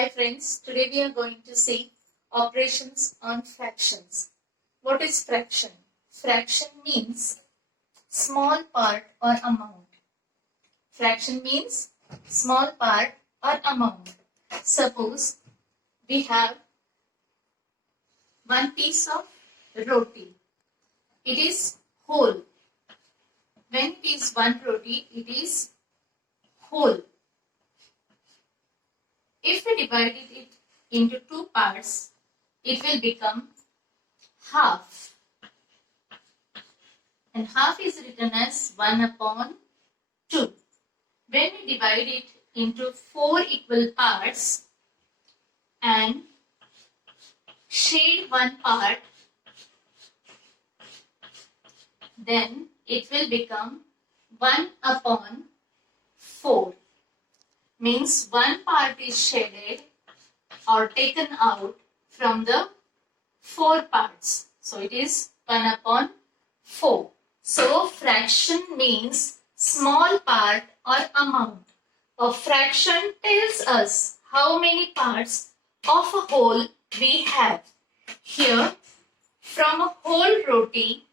Hi friends, today we are going to see operations on fractions. What is fraction? Fraction means small part or amount. Fraction means small part or amount. Suppose we have one piece of roti. It is whole. When it is one roti, it is whole. If we divided it into two parts, it will become half. And half is written as 1 upon 2. When we divide it into 4 equal parts and shade one part, then it will become 1 upon 4. Means one part is shaded or taken out from the 4 parts. So it is 1 upon 4. So fraction means small part or amount. A fraction tells us how many parts of a whole we have. Here, from a whole roti,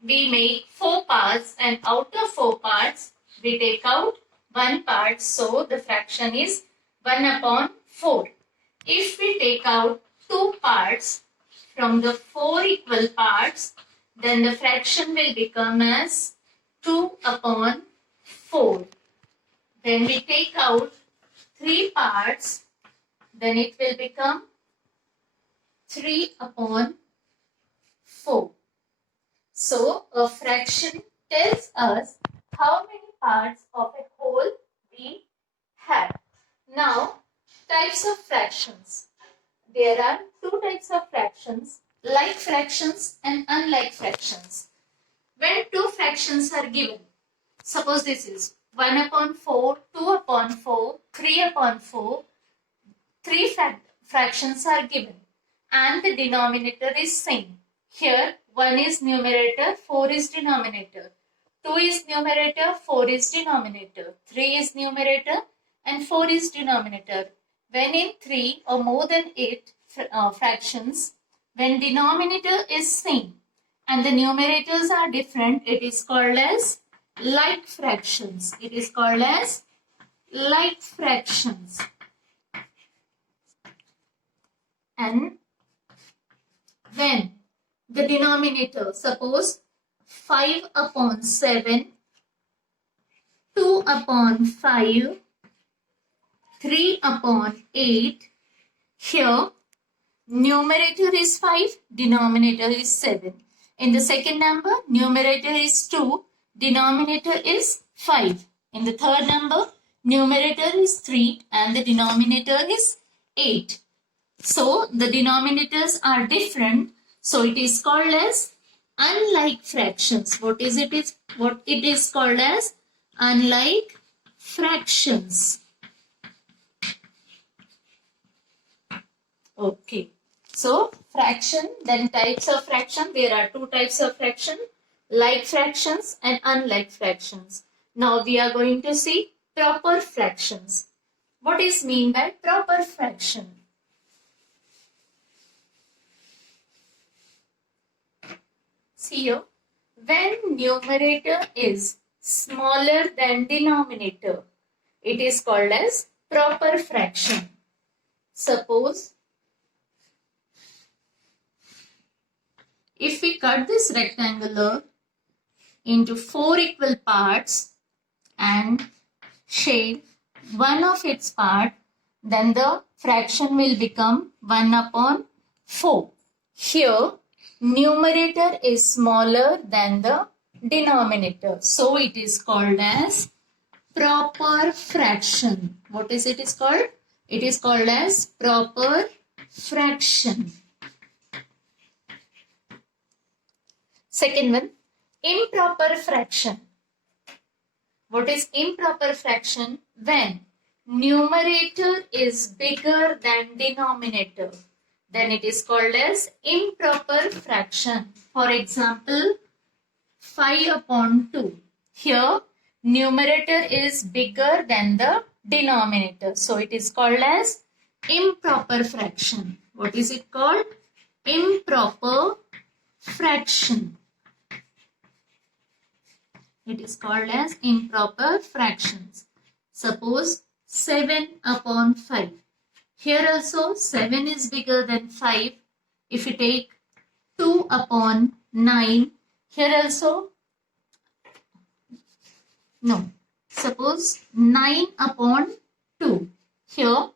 we make 4 parts, and out of 4 parts, we take out 1 part. So the fraction is 1 upon 4. If we take out 2 parts from the 4 equal parts, then the fraction will become as 2 upon 4. Then we take out 3 parts, then it will become 3 upon 4. So a fraction tells us how many parts of a whole we have. Now, types of fractions. There are 2 types of fractions, like fractions and unlike fractions. When 2 fractions are given, suppose this is 1 upon 4, 2 upon 4, 3 upon 4, 3 fractions are given and the denominator is same. Here 1 is numerator, 4 is denominator. 2 is numerator, 4 is denominator. 3 is numerator and 4 is denominator. When in 3 or more than 8 fractions, when denominator is same and the numerators are different, it is called as like fractions. It is called as like fractions. And when the denominator, suppose 5 upon 7, 2 upon 5, 3 upon 8, here numerator is 5, denominator is 7. In the second number, numerator is 2, denominator is 5. In the third number, numerator is 3 and the denominator is 8. So the denominators are different. So it is called as unlike fractions. What it is called as unlike fractions. Okay. So fraction, then types of fraction. There are 2 types of fraction, like fractions and unlike fractions. Now we are going to see proper fractions. What is mean by proper fraction? See here, when numerator is smaller than denominator, it is called as proper fraction. Suppose, if we cut this rectangular into 4 equal parts and shade one of its part, then the fraction will become 1 upon 4. Here, numerator is smaller than the denominator. So it is called as proper fraction. What is it is called? It is called as proper fraction. Second one, improper fraction. What is improper fraction? When numerator is bigger than denominator, then it is called as improper fraction. For example, 5 upon 2. Here, numerator is bigger than the denominator. So it is called as improper fraction. What is it called? Improper fraction. It is called as improper fractions. Suppose 7 upon 5. Here also 7 is bigger than 5. If you take 2 upon 9, here also, no. Suppose 9 upon 2. Here,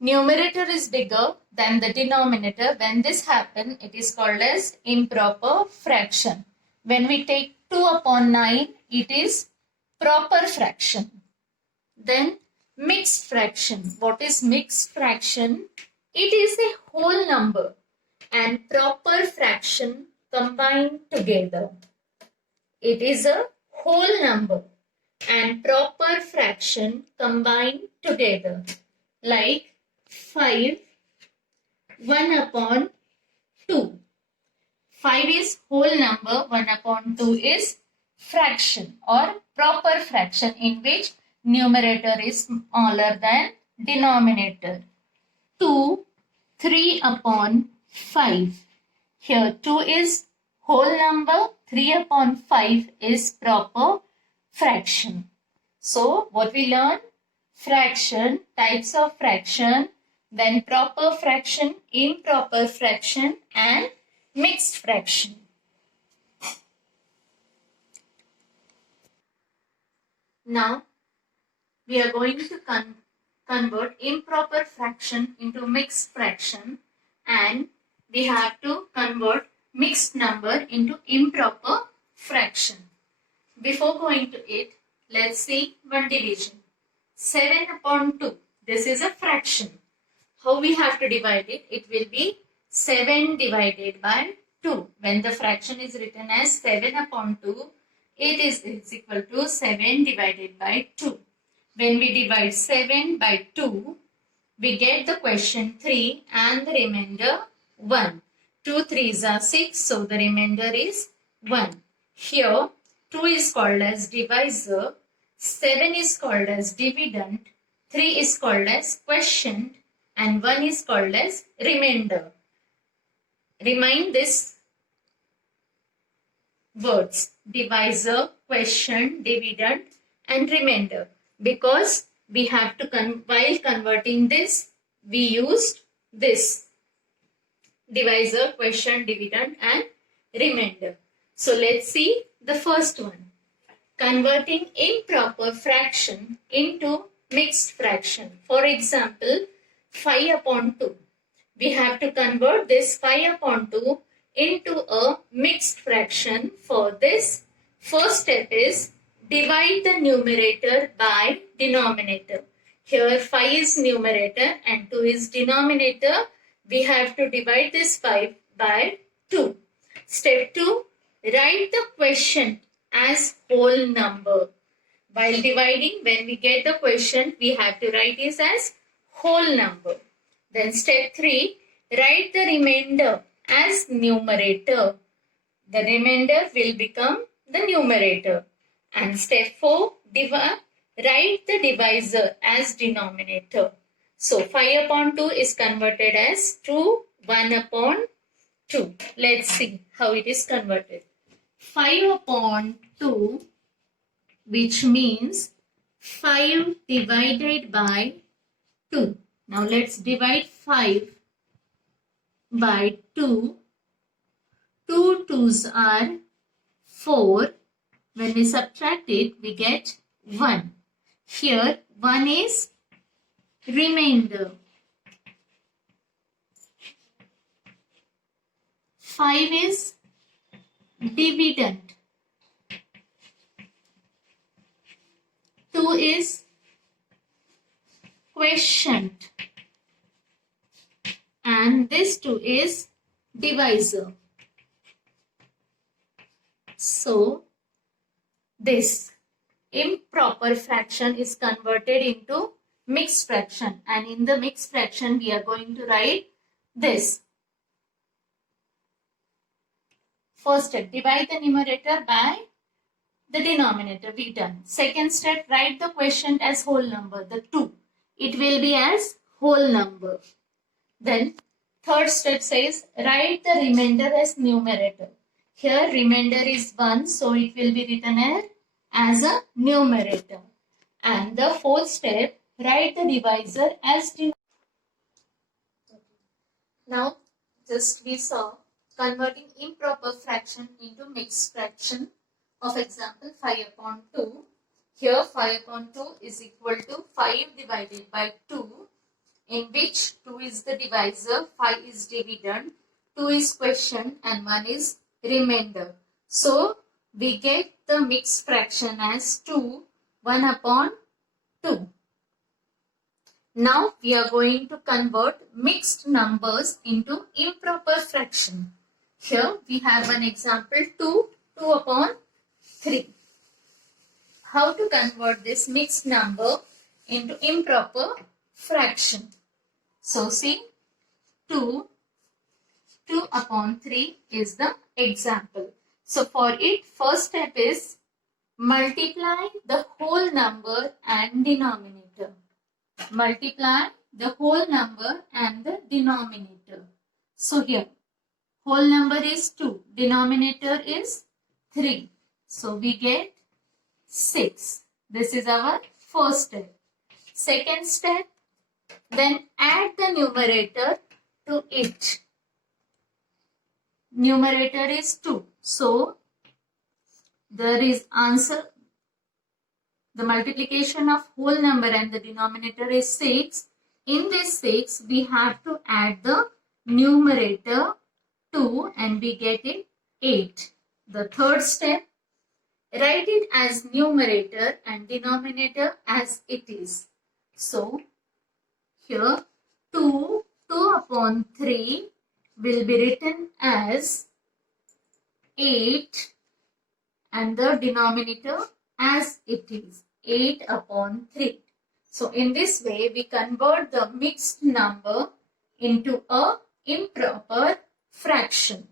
numerator is bigger than the denominator. When this happens, it is called as improper fraction. When we take 2 upon 9, it is proper fraction. Then mixed fraction. What is mixed fraction? It is a whole number and proper fraction combined together. It is a whole number and proper fraction combined together. Like 5, 1 upon 2. 5 is whole number, 1 upon 2 is fraction or proper fraction in which numerator is smaller than denominator. 2, 3 upon 5. Here 2 is whole number, 3 upon 5 is proper fraction. So what we learn? Fraction, types of fraction, then proper fraction, improper fraction and mixed fraction. Now we are going to convert improper fraction into mixed fraction, and we have to convert mixed number into improper fraction. Before going to it, let's see one division. 7 upon 2. This is a fraction. How we have to divide it? It will be 7 divided by 2. When the fraction is written as 7 upon 2, it is equal to 7 divided by 2. When we divide 7 by 2, we get the quotient 3 and the remainder 1. 2 3s are 6, so the remainder is 1. Here, 2 is called as divisor, 7 is called as dividend, 3 is called as quotient, and 1 is called as remainder. Remind this words: divisor, quotient, dividend, and remainder. Because we have to, while converting this, we used this: divisor, quotient, dividend, and remainder. So let's see the first one. Converting improper fraction into mixed fraction. For example, 5 upon 2. We have to convert this 5 upon 2 into a mixed fraction. For this, first step is divide the numerator by denominator. Here 5 is numerator and 2 is denominator. We have to divide this 5 by 2. Step 2, write the quotient as whole number. While dividing, when we get the quotient, we have to write it as whole number. Then step 3, write the remainder as numerator. The remainder will become the numerator. And step 4, write the divisor as denominator. So 5 upon 2 is converted as 1 upon 2. Let's see how it is converted. 5 upon 2, which means 5 divided by 2. Now let's divide 5 by 2. 2 2s are 4. When we subtract it, we get 1. Here 1 is remainder. 5 is dividend. 2 is quotient. And this 2 is divisor. So, this improper fraction is converted into mixed fraction. And in the mixed fraction, we are going to write this. First step, divide the numerator by the denominator. We done. Second step, write the quotient as whole number, the 2. It will be as whole number. Then third step says write the remainder as numerator. Here remainder is 1, so it will be written as a numerator. And the fourth step, write the divisor as denominator. Now just we saw converting improper fraction into mixed fraction. Of example 5 upon 2. Here 5 upon 2 is equal to 5 divided by 2, in which 2 is the divisor, 5 is dividend, 2 is quotient and 1 is remainder. So we get the mixed fraction as 2, 1 upon 2. Now we are going to convert mixed numbers into improper fraction. Here we have an example 2 upon 3. How to convert this mixed number into improper fraction? So see, 2 upon 3 is the example. So for it, first step is multiply the whole number and denominator. Multiply the whole number and the denominator. So here, whole number is 2, denominator is 3. So we get 6. This is our first step. Second step, then add the numerator to it. Numerator is 2. So there is answer. The multiplication of whole number and the denominator is 6. In this 6, we have to add the numerator 2 and we get it 8. The third step, write it as numerator and denominator as it is. So here 2 upon 3 will be written as 8 and the denominator as it is, 8 upon 3. So in this way we convert the mixed number into a improper fraction.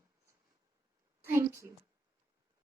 Thank you.